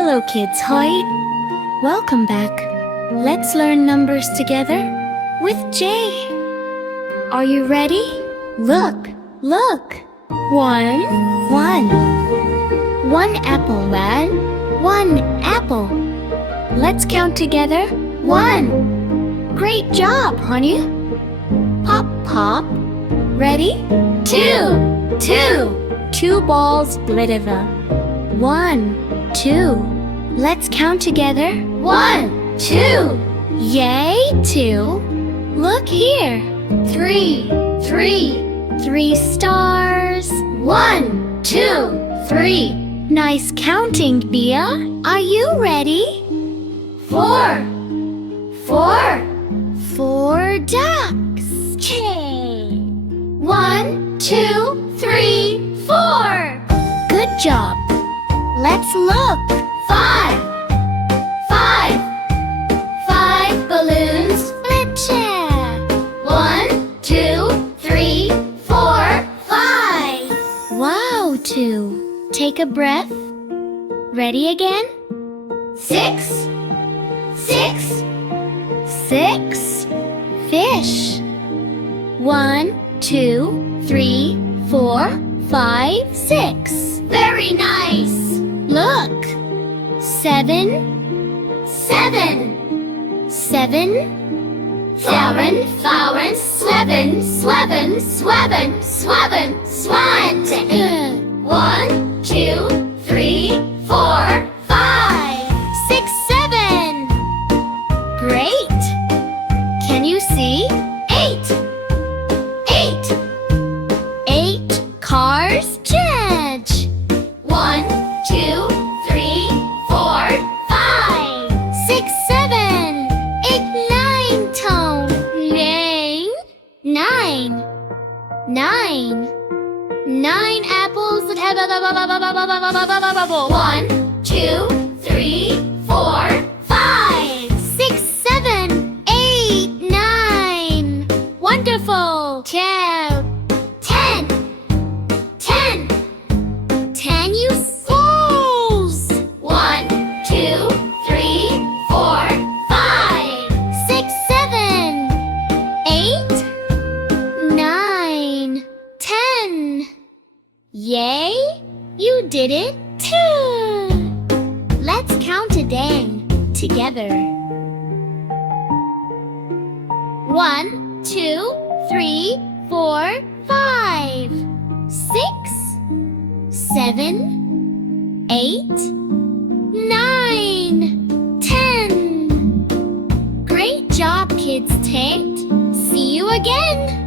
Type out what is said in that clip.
Hello kids, hi! Welcome back. Let's learn numbers together with J. Are you ready? Look, look! One. One apple, man. One apple. Let's count together. One. Great job, honey. Pop, pop. Ready? Two. Two balls, glitter. One, two. Let's count together. One, two. Yay, two. Look here. Three. Three stars. One, two, three. Nice counting, Bia. Are you ready? Four. Four ducks. Yay. One, two, three, four. Good job. Let's look. Five balloons. Flip. One, two, three, four, five. Wow, two. Take a breath. Ready again? Six. Fish. One, two, three, four, five, six. Very nice. Look. Seven. Swan. One, two, three, four, five, six, seven. Great. Can you see? Eight cars, judge. One, two, three, four, five, six, seven, eight, nine, tone. Nine apples that have one, two, three, four, five, six, seven, eight, nine. Wonderful. Ten, you fools. One, two, three, four, five, six, seven, eight, nine, 10. Yay! You did it too! Let's count again together. 1, 2, 3, 4, 5, 6, 7, 8, 9, 10. Great job, kids. See you again!